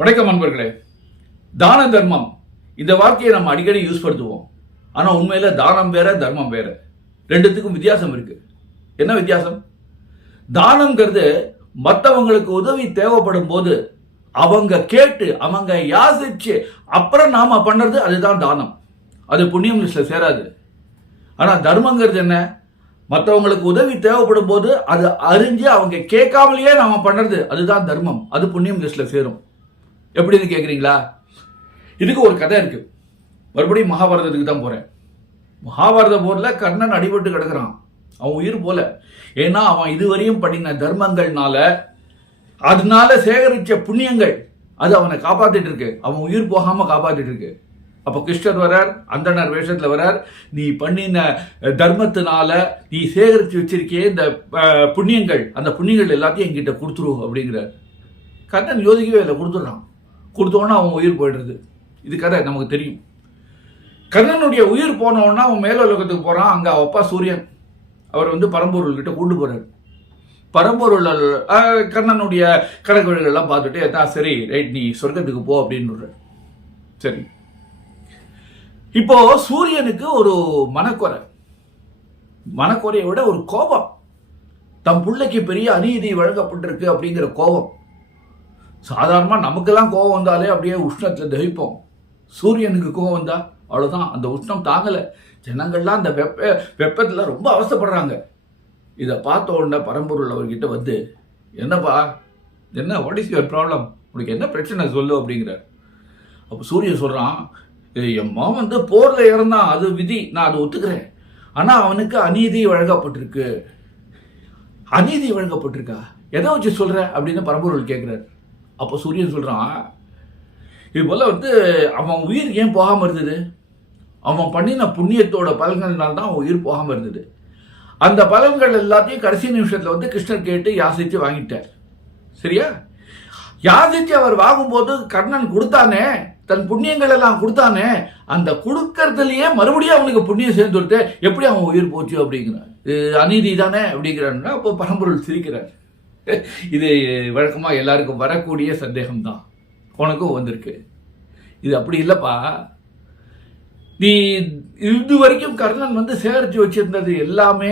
வணக்கம் நண்பர்களே. தான தர்மம் இந்த வார்த்தையை நம்ம அடிக்கடி யூஸ் படுத்துவோம். ஆனா உண்மையில தானம் வேற, தர்மம் வேற. ரெண்டுத்துக்கும் வித்தியாசம் இருக்கு. என்ன வித்தியாசம்? தானம்ங்கிறது மற்றவங்களுக்கு உதவி தேவைப்படும் போது அவங்க கேட்டு அவங்க யாசிச்சு அப்புறம் நாம பண்றது, அதுதான் தானம். அது புண்ணியம் லிஸ்ட்ல சேராது. ஆனா தர்மங்கிறது என்ன? மற்றவங்களுக்கு உதவி தேவைப்படும் போது அது அறிஞ்சு அவங்க கேட்காமலேயே நாம பண்றது, அதுதான் தர்மம். அது புண்ணியம் லிஸ்ட்ல சேரும். எப்படின்னு கேட்குறீங்களா? இதுக்கு ஒரு கதை இருக்கு. மறுபடியும் மகாபாரதத்துக்கு தான் போறேன். மகாபாரத போர்ல கர்ணன் அடிபட்டு கிடக்குறான். அவன் உயிர் போல. ஏன்னா அவன் இதுவரையும் பண்ணின தர்மங்கள்னால, அதனால சேகரிச்ச புண்ணியங்கள் அது அவனை காப்பாத்திட்டு இருக்கு. அவன் உயிர் போகாம காப்பாத்திட்டு இருக்கு. அப்ப கிருஷ்ணர் வரார், அந்தனர் வேஷத்துல வரார். நீ பண்ணின தர்மத்தினால நீ சேகரிச்சு வச்சிருக்கே இந்த புண்ணியங்கள், அந்த புண்ணியங்கள் எல்லாத்தையும் என்கிட்ட கொடுத்துரு அப்படிங்கிறார். கர்ணன் யோசிக்கவே இல்லை, கொடுத்துட்றான். கொடுத்தோன்னா அவன் உயிர் போயிடுறது. இது கதை நமக்கு தெரியும். கர்ணனுடைய உயிர் போனோன்னா அவன் மேலோகத்துக்கு போறான். அங்க அப்பா சூரியன் அவர் பரம்பொருள் கிட்ட கூட்டு போறாரு. பரம்பொருள் கர்ணனுடைய கணக்கு எல்லாம் பார்த்துட்டு சரி ரைட், நீ சொர்க்கத்துக்கு போ அப்படின்னு. சரி, இப்போ சூரியனுக்கு ஒரு மனக்குறையை விட ஒரு கோபம். தம் பிள்ளைக்கு பெரிய அநீதி வழங்கப்பட்டிருக்கு அப்படிங்கிற கோபம். சாதாரணமாக நமக்கெல்லாம் கோபம் வந்தாலே அப்படியே உஷ்ணத்தில் தவிப்போம். சூரியனுக்கு கோபம் வந்தா அவ்வளோதான், அந்த உஷ்ணம் தாங்கலை. ஜனங்கள்லாம் அந்த வெப்பத்தில் ரொம்ப அவசப்படுறாங்க. இதை பார்த்த உடனே பரம்பொருள் அவர்கிட்ட என்னப்பா, என்ன வாட் இஸ் யுவர் ப்ராப்ளம், உனக்கு என்ன பிரச்சனை சொல்லு அப்படிங்கிறார். அப்போ சூரியன் சொல்கிறான், என் மாமன் போரில் இறந்தான், அது விதி, நான் அதை ஒத்துக்கிறேன். ஆனால் அவனுக்கு அநீதி வழங்கப்பட்டிருக்கு. அநீதி வழங்கப்பட்டிருக்கா? எதை வச்சு சொல்கிற அப்படின்னு பரம்பொருள் கேட்குறாரு. அப்போ சூரியன் சொல்கிறான், இது போல் அவன் உயிர் ஏன் போகாமல் இருந்தது? அவன் பண்ணின புண்ணியத்தோட பலன்கள்னால்தான் அவன் உயிர் போகாமல் இருந்தது. அந்த பலன்கள் எல்லாத்தையும் கடைசி நிமிஷத்தில் கிருஷ்ணர் கேட்டு யாசிச்சு வாங்கிட்டார். சரியா? யாசிச்சு அவர் வாங்கும்போது கர்ணன் கொடுத்தானே, தன் புண்ணியங்கள் எல்லாம் கொடுத்தானே, அந்த கொடுக்கறதுலயே மறுபடியும் அவனுக்கு புண்ணியம் சேர்ந்து கொடுத்து எப்படி அவன் உயிர் போச்சு அப்படிங்கிறார். அநீதி தானே அப்படிங்கிறான்னா அப்போ பரம்பொருள் சிரிக்கிறார். இது வழக்கமா எல்லாருக்கும் வரக்கூடிய சந்தேகம்தான், உனக்கும் வந்திருக்கு. இது அப்படி இல்லப்பா. நீ இது வரைக்கும் கர்ணன் சேகரித்து வச்சிருந்தது எல்லாமே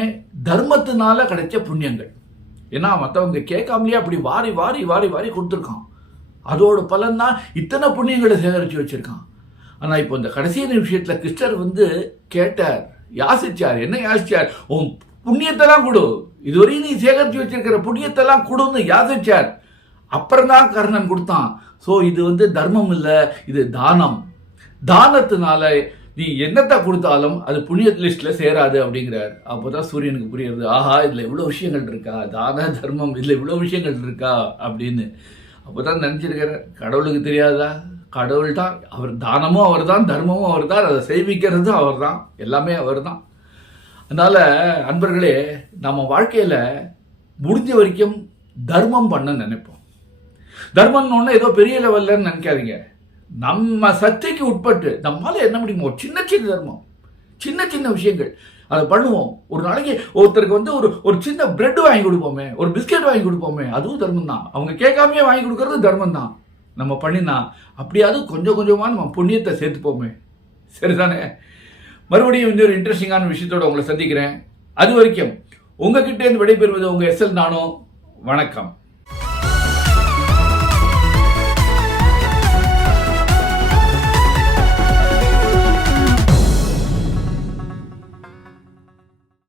தர்மத்தினால கிடைச்ச புண்ணியங்கள். ஏன்னா மற்றவங்க கேட்காமலேயே அப்படி வாரி வாரி வாரி வாரி கொடுத்துருக்கான். அதோட பலன் தான் இத்தனை புண்ணியங்களை சேகரித்து வச்சிருக்கான். ஆனால் இப்போ இந்த கடைசி விஷயத்தில் கிருஷ்ணர் கேட்டார், யாசிச்சார். என்ன யாசிச்சார்? உன் புண்ணியத்தெல்லாம் கொடு, இதுவரையும் நீ சேகரித்து வச்சிருக்கிற புண்ணியத்தெல்லாம் கொடுன்னு யாசிச்சார். அப்புறம் தான் கர்ணன் கொடுத்தான். ஸோ இது தர்மம் இல்லை, இது தானம். தானத்தினால நீ என்னத்தை கொடுத்தாலும் அது புண்ணிய லிஸ்ட்ல சேராது அப்படிங்கிறார். அப்போதான் சூரியனுக்கு புரியுறது, ஆஹா இதுல இவ்வளவு விஷயங்கள் இருக்கா, தான தர்மம் இதுல இவ்வளவு விஷயங்கள் இருக்கா அப்படின்னு. அப்போதான் நினைச்சிருக்கிறார், கடவுளுக்கு தெரியாதா? கடவுள் தான். அவர் தானமும் அவர் தான், தர்மமும் அவர் தான், அதை செய்விக்கிறதும் அவர் தான், எல்லாமே அவர் தான். அதனால அன்பர்களே, நம்ம வாழ்க்கையில முடிஞ்ச வரைக்கும் தர்மம் பண்ண நினைப்போம். தர்மம்னு ஒன்று ஏதோ பெரிய லெவல்லன்னு நினைக்காதீங்க. நம்ம சக்திக்கு உட்பட்டு நம்மளால என்ன முடியுமோ சின்ன சின்ன தர்மம், சின்ன சின்ன விஷயங்கள் அதை பண்ணுவோம். ஒரு நாளைக்கு ஒருத்தருக்கு ஒரு சின்ன பிரெட் வாங்கி கொடுப்போமே, ஒரு பிஸ்கெட் வாங்கி கொடுப்போமே, அதுவும் தர்மம் தான். அவங்க கேட்காமையே வாங்கி கொடுக்கறது தர்மம் தான். நம்ம பண்ணினா அப்படியாவது கொஞ்சம் கொஞ்சமா நம்ம புண்ணியத்தை சேர்த்துப்போமே. சரிதானே? மறுபடியும் இன்னொரு இன்ட்ரெஸ்டிங்கான விஷயத்தோட உங்களை சந்திக்கிறேன். அது வரைக்கும் உங்ககிட்ட இருந்து விடைபெறுவது உங்க SL நானோ. வணக்கம்.